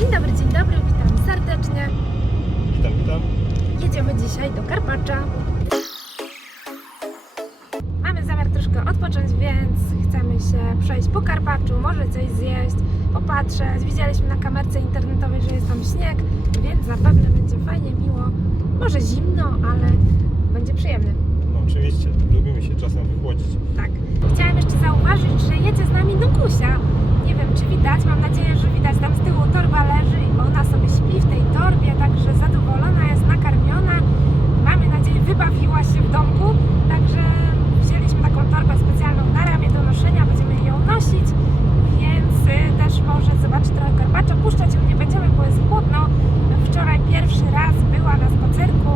Dzień dobry, dzień dobry, witam serdecznie. Witam, witam. Jedziemy dzisiaj do Karpacza. Mamy zamiar troszkę odpocząć, więc chcemy się przejść po Karpaczu, może coś zjeść, popatrzeć. Widzieliśmy na kamerce internetowej, że jest tam śnieg, więc zapewne będzie fajnie, miło. Może zimno, ale będzie przyjemnie. No oczywiście, lubimy się czasem wychłodzić. Tak. Chciałam jeszcze zauważyć, że jedzie z nami Nukusia. Nie wiem, czy widać, mam nadzieję, że widać. Tam z tyłu torba leży i ona sobie śpi w tej torbie, także zadowolona jest, nakarmiona. Mamy nadzieję, wybawiła się w domku, także wzięliśmy taką torbę specjalną na ramię do noszenia, będziemy ją nosić, więc y, też może zobaczyć trochę Karpacza. Puszczać ją nie będziemy, bo jest chłodno. Wczoraj pierwszy raz była na spacerku,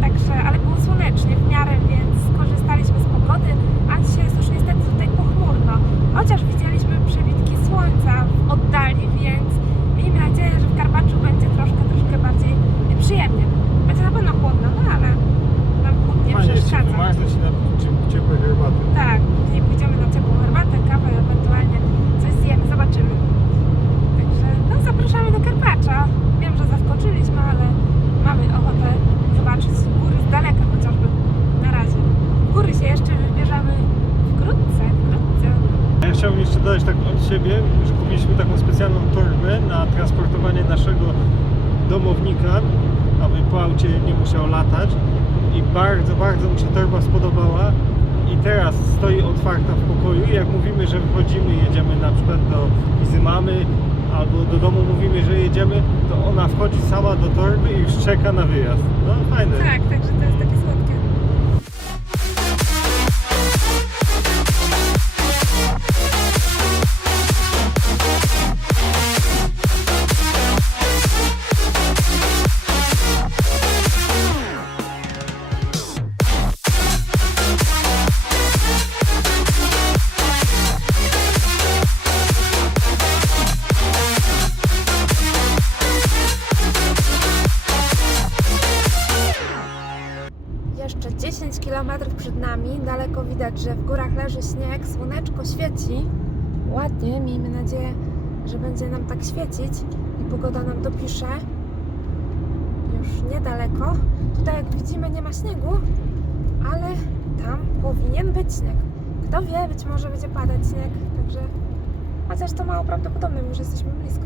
także, ale było słonecznie w miarę, więc skorzystaliśmy z pogody, a dzisiaj jest już niestety tutaj pochmurno. Chociaż widzieliśmy przebitki słońca w oddali, więc miejmy nadzieję, że w Karpaczu będzie troszkę, troszkę bardziej przyjemnie. Będzie na pewno chłodno, no ale nam chłód nie Fajnie się przeszkadza. wymarznąć i napić czym- ciepłej herbaty. Tak, później pójdziemy na ciepłą herbatę, kawę, ewentualnie coś zjemy, zobaczymy. Także no, zapraszamy do Karpacza. Wiem, że zaskoczyliśmy, ale mamy ochotę zobaczyć góry z daleka chociażby na razie. W góry się jeszcze wybierzemy wkrótce, wkrótce. Ja chciałbym jeszcze dodać tak od siebie, że kupiliśmy taką specjalną torbę na transportowanie naszego domownika, aby po aucie nie musiał latać. I bardzo, bardzo mi się torba spodobała. I teraz stoi otwarta w pokoju. I jak mówimy, że wychodzimy, jedziemy na przykład do wizy mamy albo do domu mówimy, że jedziemy, to ona wchodzi sama do torby i już czeka na wyjazd. No fajne. Tak, także to jest takie 10 km przed nami. Daleko widać, że w górach leży śnieg, słoneczko świeci. Ładnie, miejmy nadzieję, że będzie nam tak świecić i pogoda nam dopisze. Już niedaleko. Tutaj, jak widzimy, nie ma śniegu, ale tam powinien być śnieg. Kto wie, być może będzie padać śnieg, także chociaż to mało prawdopodobne, już jesteśmy blisko.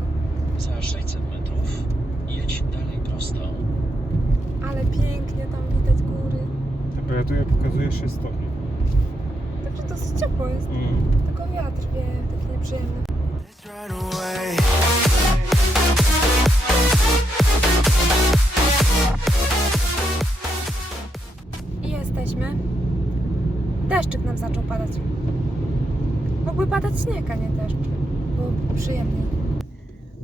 Za 600 metrów jedź dalej prosto. Ale pięknie tam widać góry. Temperatura pokazuje 6 stopni. Także dosyć ciepło jest. Mm. Tylko wiatr wie, taki nieprzyjemny. I jesteśmy. Deszczyk nam zaczął padać. Mógłby padać śnieg, a nie deszcz. Byłoby przyjemniej.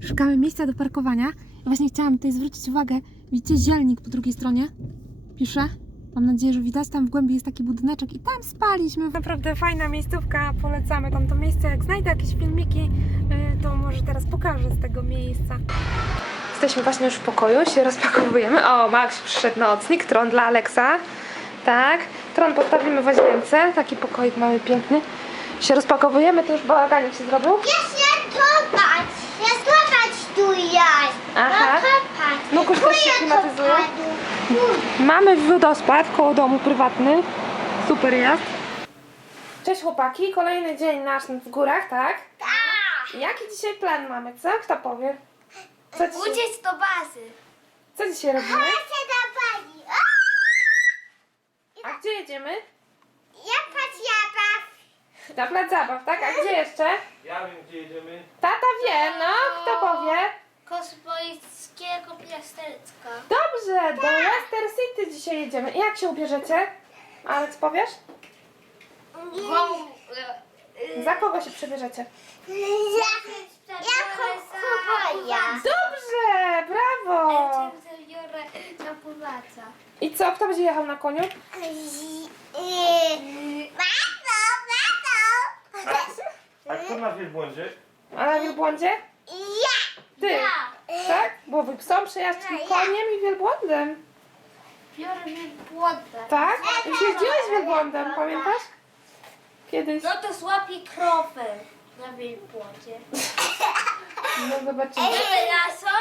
Szukamy miejsca do parkowania. I właśnie chciałam tutaj zwrócić uwagę. Widzicie zielnik po drugiej stronie? Pisze. Mam nadzieję, że widać. Tam w głębi jest taki budyneczek i tam spaliśmy. Naprawdę fajna miejscówka. Polecamy tam to miejsce. Jak znajdę jakieś filmiki, y, to może teraz pokażę z tego miejsca. Jesteśmy właśnie już w pokoju, się rozpakowujemy. O, Max przyszedł nocnik, tron dla Aleksa. Tak, tron postawimy w łazience. Taki pokoik mamy piękny. Się rozpakowujemy, to już bałaganik się zrobił. Jest ja zobacz, ja zobacz tu jest. Aha. No kurz też się klimatyzuje. Mamy wodospad koło domu prywatny. Super jest. Cześć chłopaki, kolejny dzień nasz w górach, tak? Tak. Jaki dzisiaj plan mamy, co? Kto powie? Co dzisiaj, Uciec do bazy. co dzisiaj robimy? Chodźcie do bazy. A gdzie jedziemy? Ja patrz, ja baw. Na plac zabaw, tak? A gdzie jeszcze? Ja wiem gdzie jedziemy. Tata wie, no, kto powie? Kosmoickiego miasteczka. Dobrze, do Leicester City dzisiaj jedziemy. Jak się ubierzecie? Aleks, powiesz? Za kogo się przebierzecie? Ja, jako kuboja. Dobrze, brawo! zabiorę na. I co, kto będzie jechał na koniu? Mato, mato. A kto na wielbłądzie? A na wielbłądzie? Ja. Ty, tak? Bo wy psom przejażdżki koniem i wielbłądem. Biorę wielbłąda. Tak? Już jeździłeś wielbłądem, pamiętasz? Kiedyś. No to złapie krowę na wielbłądzie. No zobaczymy. Ej, laso?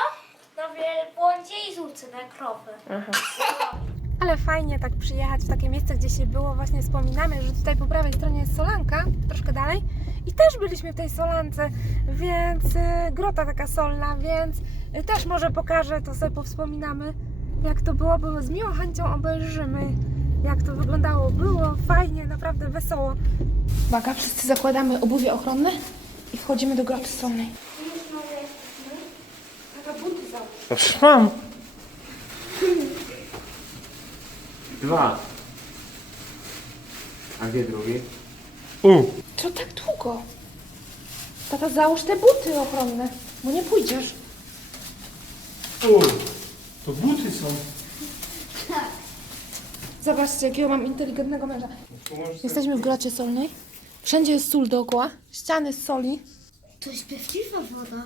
wielbłądzie i złucy na krowy. Ale fajnie tak przyjechać w takie miejsce, gdzie się było. Właśnie wspominamy, że tutaj po prawej stronie jest solanka, troszkę dalej. I też byliśmy w tej solance, więc y, grota taka solna, więc y, też może pokażę, to sobie powspominamy, jak to było, bo z miłą chęcią obejrzymy, jak to wyglądało. Było fajnie, naprawdę wesoło. Uwaga, wszyscy zakładamy obuwie ochronne i wchodzimy do groty solnej. Dobrze, mam. Dwa. A gdzie drugi? U. Co tak długo? Tata, załóż te buty ochronne, bo nie pójdziesz. U. To buty są. Zobaczcie, jakiego mam inteligentnego męża. Możesz Jesteśmy w grocie solnej. Wszędzie jest sól dookoła, ściany z soli. To jest prawdziwa woda.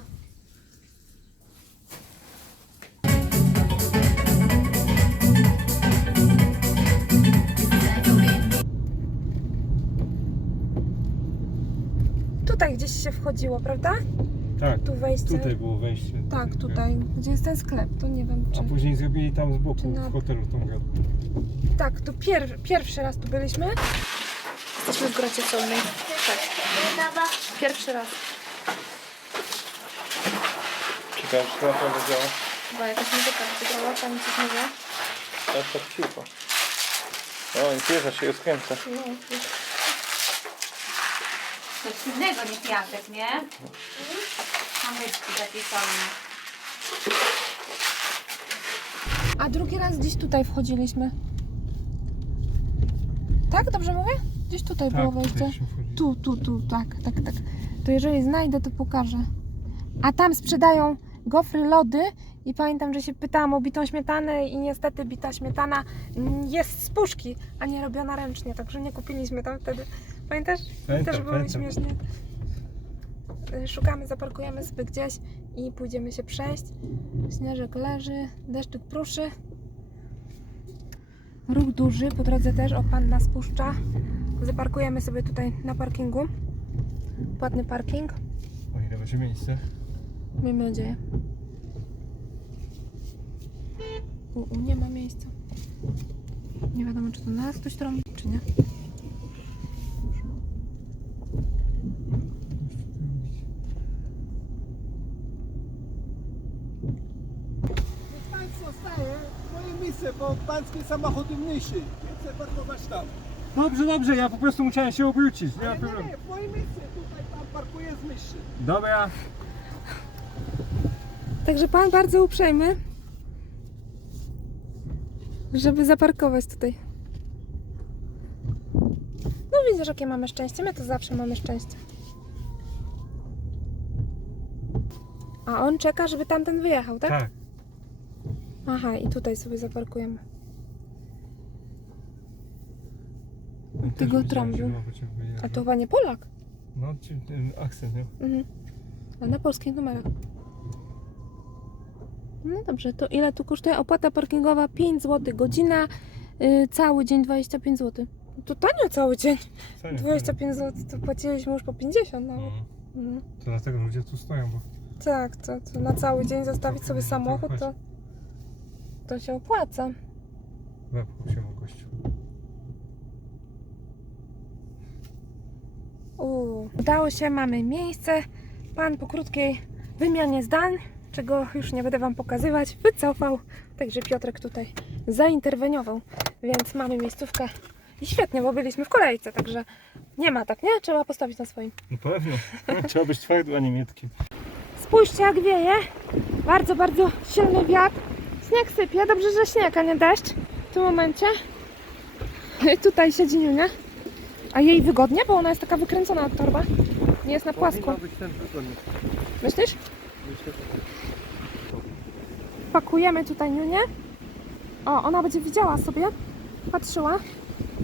Gdzieś się wchodziło, prawda? Tak, Tu wejście. tutaj było wejście. Tak, tutaj, gdzie jest ten sklep, to nie wiem czy... A później zrobili tam z boku na- w hotelu tą grotę. Tak, to pier... pierwszy raz tu byliśmy. Jesteśmy w grocie solnej. Tak, pierwszy raz. Ciekawe, czy to naprawdę działa? Chyba jakaś muzyka wygrała, pani coś mówiła. Tak, tak ciupa. O, i pierwsza się rozkręca. No, Coś innego niż piasek, nie? Kamyczki takie. A drugi raz gdzieś tutaj wchodziliśmy. Tak, dobrze mówię? Gdzieś tutaj było wejście. Tak, się wchodzi. Tu, tu, tu, tak, tak, tak. To jeżeli znajdę, to pokażę. A tam sprzedają gofry, lody i pamiętam, że się pytałam o bitą śmietanę i niestety bita śmietana jest z puszki, a nie robiona ręcznie, także nie kupiliśmy tam wtedy. Pamiętasz? Pamiętam, Też było pamiętam. śmiesznie. Y, Szukamy, zaparkujemy sobie gdzieś i pójdziemy się przejść. Śnieżek leży, deszczyk pruszy. Ruch duży, po drodze też, o pan nas puszcza. Zaparkujemy sobie tutaj na parkingu. Płatny parking. O ile będzie miejsce? Miejmy nadzieję. U, u nie ma miejsca. Nie wiadomo, czy to nas ktoś trąbi, czy nie. Miejsce, bo pańskie samochody mniejsze. Nie chcę parkować tam. Dobrze, dobrze, ja po prostu musiałem się obrócić, nie ma Nie, nie, problemu. nie, w moje miejsce tutaj pan parkuje z mniejszy. Dobra. Także pan bardzo uprzejmy, żeby zaparkować tutaj. No widzisz, jakie mamy szczęście. My to zawsze mamy szczęście. A on czeka, żeby tamten wyjechał, tak? Tak. Aha, i tutaj sobie zaparkujemy. No, Ty też go widziałem, trąbił. że A to chyba nie Polak. No, czy ten akcent, nie? Mhm. A na polskich numerach. No dobrze, to ile tu kosztuje opłata parkingowa? 5 zł godzina, yy, cały dzień 25 zł. To tanio cały dzień. Serio, 25 zł to płaciliśmy już po 50 nawet. Mhm. Mhm. To dlatego ludzie tu stoją, bo Tak, to, to na cały dzień zostawić sobie To samochód, to. To się opłaca. wepchł się mu gościu. Uuu, udało się, mamy miejsce. Pan po krótkiej wymianie zdań, czego już nie będę Wam pokazywać, wycofał. Także Piotrek tutaj zainterweniował, więc mamy miejscówkę. I świetnie, bo byliśmy w kolejce, także nie ma tak, nie? Trzeba postawić na swoim. No pewnie. Trzeba być twardym, a nie miętkim. Spójrzcie jak wieje. Bardzo, bardzo silny wiatr. Śnieg sypie. Dobrze, że śnieg, a nie deszcz w tym momencie. Tutaj siedzi Niunia. A jej wygodnie, bo ona jest taka wykręcona od torba. Nie jest na płasko. być ten wygodny. Myślisz? Pakujemy tutaj Niunię. O, ona będzie widziała sobie, patrzyła.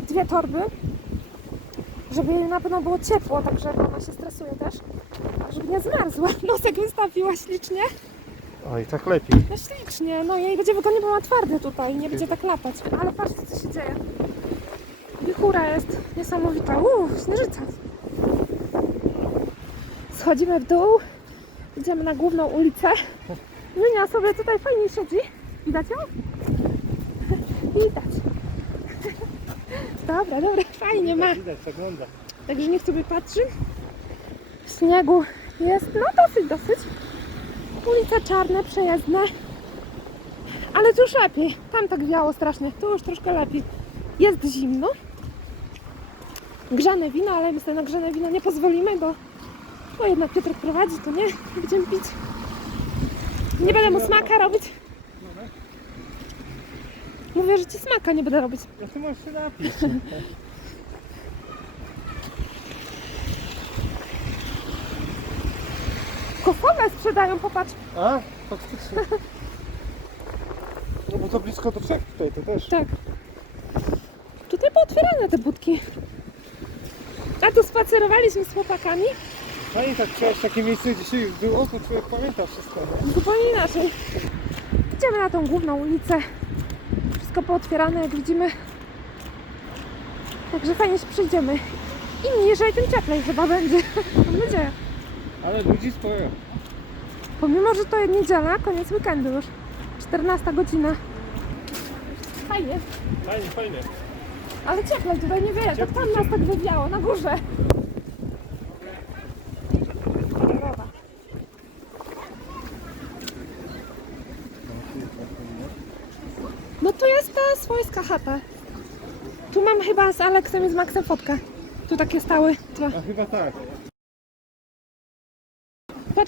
Dwie torby, żeby jej na pewno było ciepło, także ona się stresuje też. Żeby nie zmarzła. Nosek wystawiła ślicznie. O, i tak lepiej. No ślicznie, no jej będzie wygodnie, bo ma twardy tutaj, nie będzie tak latać. Ale patrzcie, co się dzieje. Wichura jest niesamowita. Uuu, śnieżyca. Schodzimy w dół, idziemy na główną ulicę. Junia sobie tutaj fajnie siedzi. Widać ją? Widać. Dobra, dobra, fajnie ma. Widać, ogląda. Także niech sobie patrzy. Śniegu jest no dosyć, dosyć. Ulice czarne, przejezdne. Ale tu już lepiej. Tam tak wiało strasznie. Tu już troszkę lepiej. Jest zimno. Grzane wino, ale my sobie na grzane wino nie pozwolimy, bo, bo jednak Piotrek prowadzi, to nie będziemy pić. Nie będę mu smaka robić. Mówię, że ci smaka nie będę robić. No ty możesz się napić. Kofowe sprzedają, popatrz. A? Faktycznie. No bo to blisko do Czech tutaj, to też. Tak. Tutaj pootwierane te budki. A tu spacerowaliśmy z chłopakami. Fajnie tak przejść takie miejsce, już było, to człowiek pamięta wszystko. nie? Zupełnie inaczej. Idziemy na tą główną ulicę. Wszystko pootwierane, jak widzimy. Także fajnie się przyjdziemy. Im niżej, tym cieplej chyba będzie. Mam nadzieję. Ale ludzi sporo. Pomimo, że to jest niedziela, koniec weekendu już. 14 godzina. Fajnie. Fajnie, fajnie. Ale cieplej tutaj nie wieje, tak tam nas tak wywiało na górze. No tu jest ta swojska chata. Tu mam chyba z Aleksem i z Maxem fotkę. Tu takie stały dwa. A chyba tak.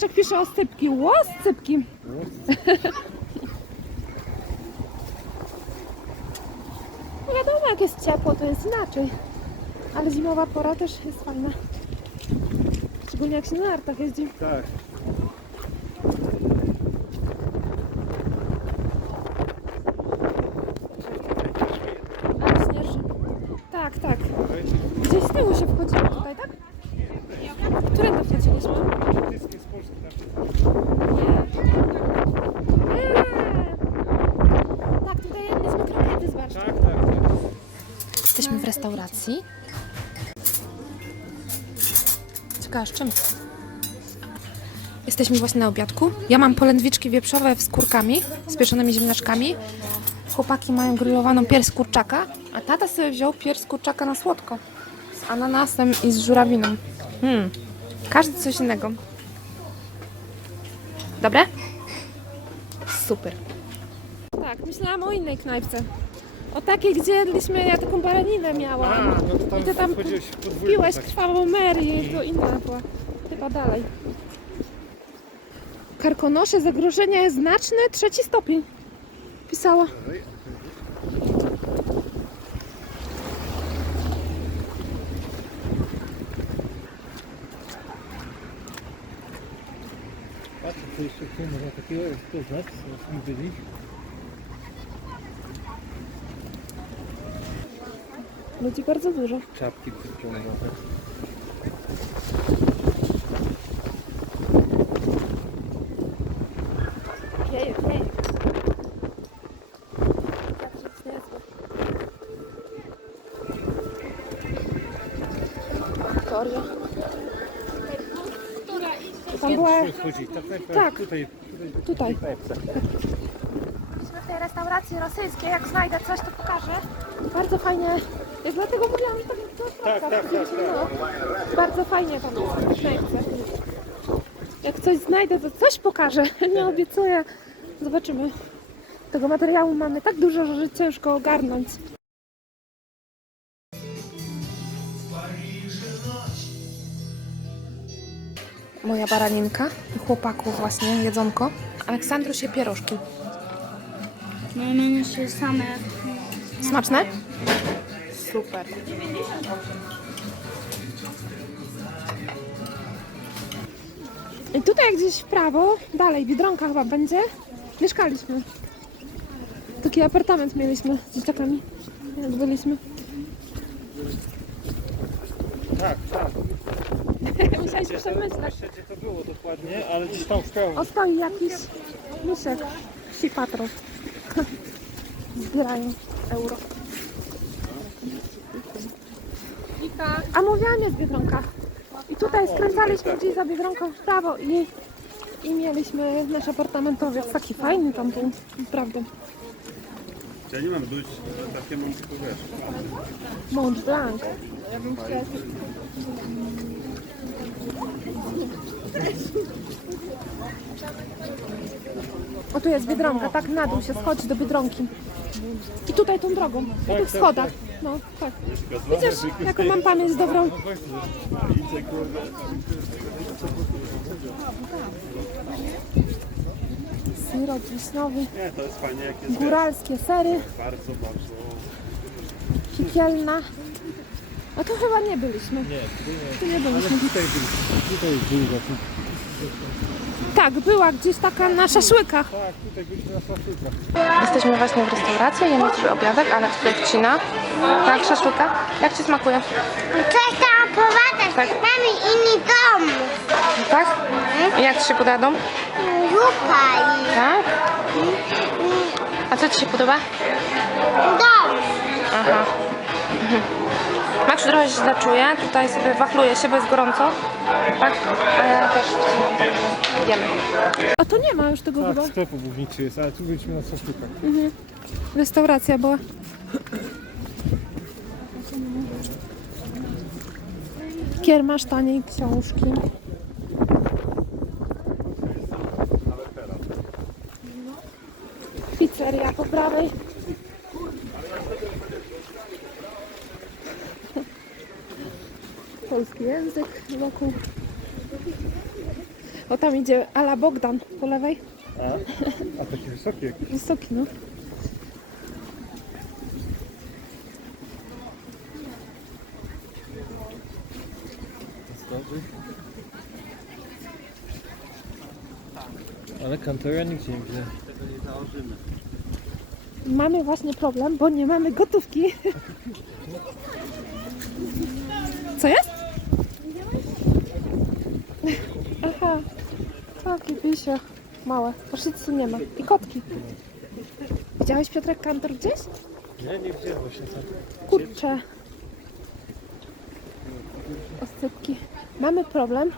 Jak pisze o stypki. Ło, stypki. No wiadomo jak jest ciepło, to jest inaczej. Ale zimowa pora też jest fajna. Szczególnie jak się na nartach jeździ. Tak. Ale śnieży. Tak, tak. Gdzieś z tyłu się wchodziło tutaj, tak? Którędy wchodziliśmy? Wszystkie z Polski tak. Eee. Tak, tutaj jedliśmy krokety z warsztatu. Tak, tak, tak. Jesteśmy w restauracji. Ciekawe, z czym? Jesteśmy właśnie na obiadku. Ja mam polędwiczki wieprzowe z kurkami, z pieczonymi ziemniaczkami. Chłopaki mają grillowaną pierś kurczaka, a tata sobie wziął pierś kurczaka na słodko. Z ananasem i z żurawiną. Hmm. Każdy coś innego. Dobre? Super. Tak, myślałam o innej knajpce. O takiej, gdzie jedliśmy, ja taką baraninę A, miałam. no to tam, I ty tam wchodziłeś w podwójną, Piłeś tak. krwawą Mary, to inna była. Chyba dalej. Karkonosze, zagrożenie jest znaczne, trzeci stopień. Pisała. Patrzę, to jeszcze można takiego poznać, co nie byli. Ludzi bardzo dużo. Czapki przyciągnięte. Jest niezły. Wiktoria. Tam była... Chodzi, tak, tak, Tak. Tutaj, tutaj. Jesteśmy w tej restauracji rosyjskiej, jak znajdę coś, to pokażę. Bardzo fajnie jest, dlatego mówiłam, że tak to Tak, tak, tak, tak. No, bardzo fajnie tam jest. Jak coś znajdę, to coś pokażę. Nie obiecuję. Zobaczymy. Tego materiału mamy tak dużo, że ciężko ogarnąć. Moja baraninka, chłopaków właśnie, jedzonko. Aleksandrusie pierożki. Miejmy się same. Smaczne? Super. I tutaj gdzieś w prawo, dalej, Biedronka chyba będzie, mieszkaliśmy. Taki apartament mieliśmy z dzieciakami, jak byliśmy. Tak, tak. Musieliśmy przemyśleć. Gdzie to było dokładnie, ale gdzieś tam w prawo. O, stoi jakiś misiek, psi patrol. Zbierają euro. A mówiłam jest Biedronka. I tutaj skręcaliśmy gdzieś za Biedronką w prawo i I mieliśmy nasz apartamentowiec, taki fajny tam był, naprawdę. Ja nie mam być takie mam tylko wiesz. Mont Blanc. Ja bym chciała... O tu jest Biedronka, tak na dół się schodzi do Biedronki. I tutaj tą drogą, po tych schodach. No, tak. Widzisz, jaką mam pamięć dobrą. Syrop wiśniowy, Nie, to jest fajnie jak jest góralskie sery, bardzo, bardzo. kikielna. A tu chyba nie byliśmy. Nie, tu nie byliśmy. Tutaj tutaj. Tak, była gdzieś taka na szaszłykach. Tak, tutaj byliśmy na szaszłykach. Jesteśmy właśnie w restauracji, jemy sobie obiadek, ale tutaj wcina. Tak, szaszłyka. Jak Ci smakuje? Coś tam opowiadać. Tak. Mamy inny dom. Tak? I jak Ci się podoba dom? Zupa i Tak? A co Ci się podoba? dom. Aha. Mhm. Max trochę się źle czuje, tutaj sobie wachluje się, bo jest gorąco. Tak? A też to nie ma już tego Tak, sklep obuwniczy jest, ale tu byliśmy na szaszłykach. Restauracja była. Kiermasz taniej książki. Pizzeria po prawej. Język wokół. O tam idzie Ala Bogdan po lewej. A, a takie wysokie. Wysoki, no. Ale kantora nigdzie nie widzę. Mamy właśnie problem, bo nie mamy gotówki. Co jest? Aha, takie Małe. Poszycy nie ma. I kotki. Widziałeś Piotrek Kantor gdzieś? Nie, nie widziałem właśnie tam. Kurczę. Oscypki. Mamy problem.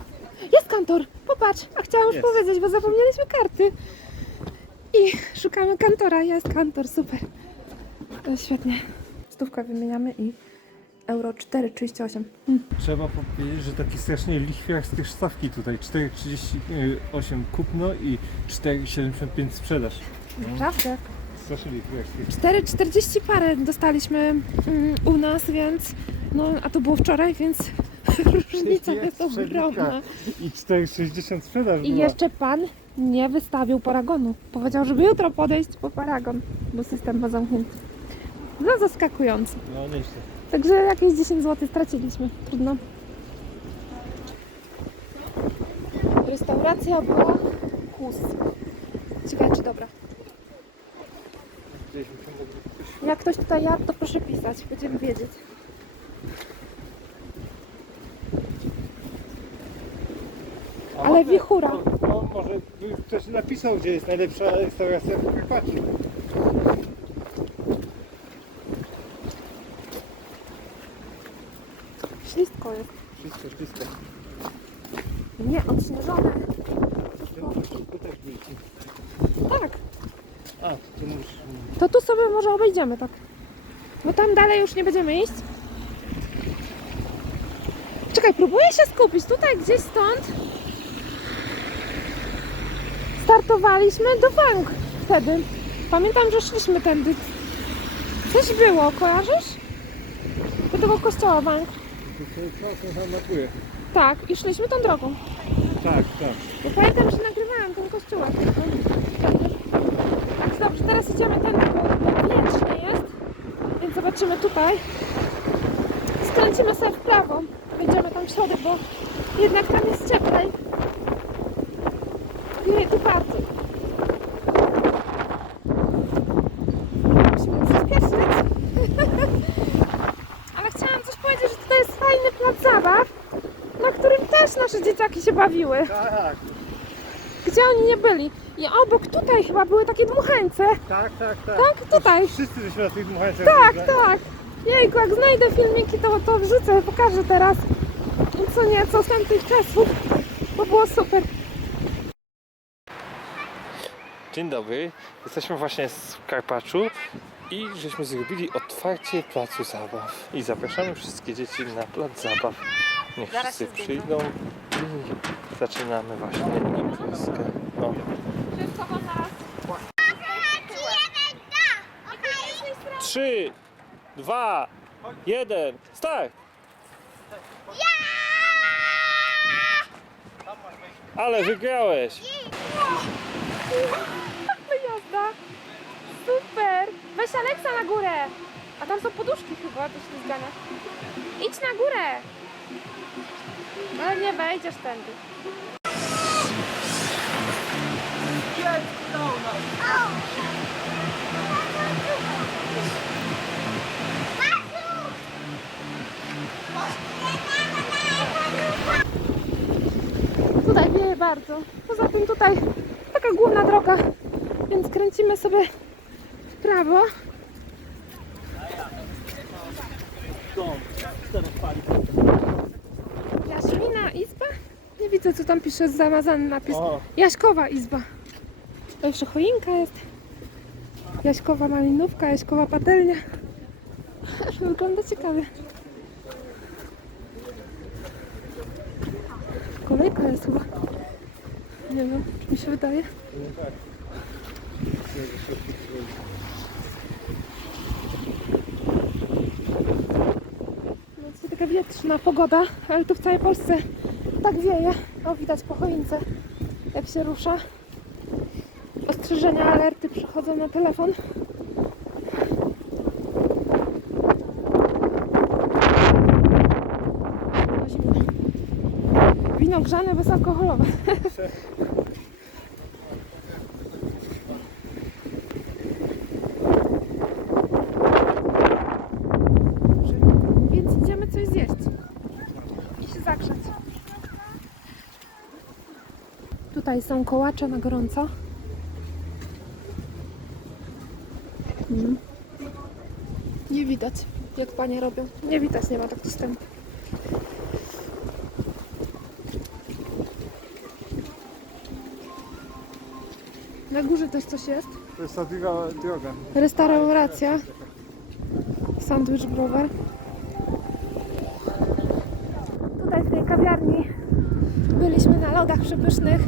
Jest kantor! Popatrz! A chciałam już Jest. powiedzieć, bo zapomnieliśmy karty. I szukamy kantora. Jest kantor, super. To świetnie. Stówkę wymieniamy i euro 4,38. Hmm. Trzeba powiedzieć, że takie strasznie lichwiarskie stawki tutaj. 4,38 kupno i 4,75 sprzedaż. Naprawdę. Strasznie lichwiarskie. 4,40 parę dostaliśmy mm, u nas, więc no, a to było wczoraj, więc różnica jest ogromna. I 4,60 sprzedaż I była. jeszcze pan nie wystawił paragonu. Powiedział, żeby jutro podejść po paragon, bo system ma zamknięty. No zaskakujące. No nieźle. Także jakieś 10 zł straciliśmy. Trudno. Restauracja była kus. Ciekawe czy dobra. Jak ktoś tutaj jadł, to proszę pisać. Będziemy wiedzieć. Ale wichura. No, no, może ktoś napisał, gdzie jest najlepsza restauracja w Karpacie. Ślistko jest. Wszystko, wszystko. Nie, odśnieżone. Tu też. Tak. A, to ty mówisz... To tu sobie może obejdziemy, tak. Bo tam dalej już nie będziemy iść. Czekaj, próbuję się skupić. Tutaj gdzieś stąd startowaliśmy do Wang wtedy. Pamiętam, że szliśmy tędy. Coś było, kojarzysz? Do tego kościoła Wang. Tak, i szliśmy tą drogą. Tak, tak. Bo pamiętam, że nagrywałam ten kościółek. Więc dobrze, teraz idziemy tędy, bo wiecznie jest. Więc zobaczymy tutaj. Skręcimy sobie w prawo. Wejdziemy tam w środek, bo jednak tam jest cieplej. Wieje tu bardziej. Musimy przyspieszyć. Ale chciałam coś powiedzieć, że tutaj jest fajny plac zabaw, na którym też nasze dzieciaki się bawiły. Tak, Gdzie oni nie byli? I obok tutaj chyba były takie dmuchańce. tak, tak, tak. Tak, tutaj. Wszyscy żeśmy na tych dmuchańcach Tak, byli. tak. Jejku, jak znajdę filmiki, to, to wrzucę, pokażę teraz. Co nieco z tamtych czasów, bo było super. Dzień dobry. Jesteśmy właśnie w Karpaczu i żeśmy zrobili otwarcie placu zabaw. I zapraszamy wszystkie dzieci na plac zabaw. Niech Zaraz wszyscy się przyjdą i zaczynamy właśnie imprezkę. O. Zaraz Trzy, dwa, jeden, start! Ale wygrałeś! Jazda! Super! Weź Aleksa na górę! A tam są poduszki chyba do ślizgania. Idź na górę! Ale nie wejdziesz tędy. Tutaj wieje bardzo. Poza tym tutaj taka główna droga, więc kręcimy sobie w prawo Izba? Nie widzę, co tam pisze zamazany napis. O. Jaśkowa Izba. To jeszcze choinka jest. Jaśkowa malinówka, Jaśkowa patelnia. Wygląda ciekawie. Kolejka jest chyba. Nie wiem, mi się wydaje. No, dzisiaj taka wietrzna pogoda, ale tu w całej Polsce tak wieje. O, widać po choince, jak się rusza. Ostrzeżenia, alerty przychodzą na telefon. No. Wino grzane, bezalkoholowe. Więc idziemy coś zjeść i się zagrzać. Tutaj są kołacze na gorąco. Mm. Nie widać, jak panie robią. Nie widać, nie ma tak dostępu. Na górze też coś jest. To jest ta druga droga. Restauracja. Sandwich Brower. Tutaj w tej kawiarni byliśmy na lodach przepysznych,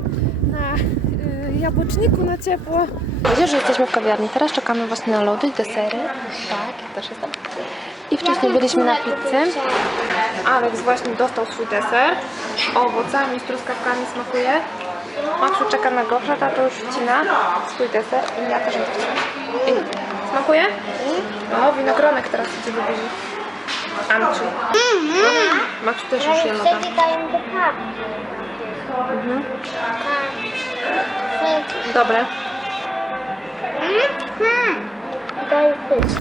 na y, jabłeczniku na ciepło. Widzisz, że jesteśmy w kawiarni. Teraz czekamy właśnie na lody, desery. Tak, ja też jestem. I wcześniej byliśmy na pizzy. Alex właśnie dostał swój deser. Owocami z truskawkami smakuje. Maksiu czeka na gorsze, tato już wcina swój deser i ja też jestem. Smakuje? O, winogronek teraz idzie do buzi. Amciu. Maksiu też już je loda. Mhm. Dobre. Daj pysz.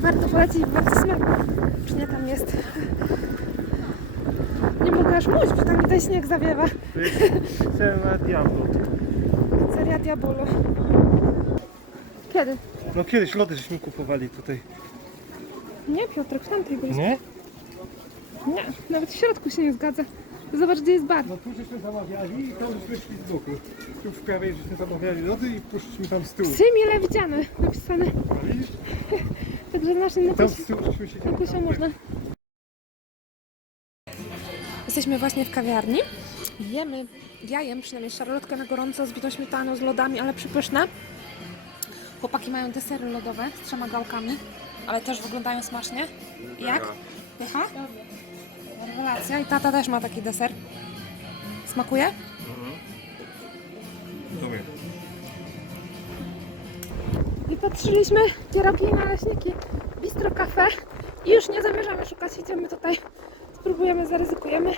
Warto polecić w bardzo smaku. Czy nie tam jest? Nie mogę aż mówić, bo tam mi ten śnieg zawiewa. Cena diablo. Seria Diabolo. Kiedy? No kiedyś lody żeśmy kupowali tutaj. Nie, Piotrek, w tamtej byliśmy. Nie? Nie, nawet w środku się nie zgadza. Zobacz, gdzie jest bar. No tu żeśmy zamawiali i tam żeśmy z boku. Tu w prawej żeśmy zamawiali lody i poszliśmy tam z tyłu. Psy mile widziane napisane. Widzisz? Także w naszym Tam napisie. żeśmy siedzieli. Kusia można. Jesteśmy właśnie w kawiarni. Jemy, ja jem przynajmniej szarlotkę na gorąco z bitą śmietaną, z lodami, ale przypyszne. Chłopaki mają desery lodowe z trzema gałkami, ale też wyglądają smacznie. Jak? Pycha? Rewelacja. I tata też ma taki deser. Smakuje? Dobry. I patrzyliśmy pierogi i naleśniki Bistro Cafe i już nie zamierzamy szukać, idziemy tutaj, spróbujemy, zaryzykujemy.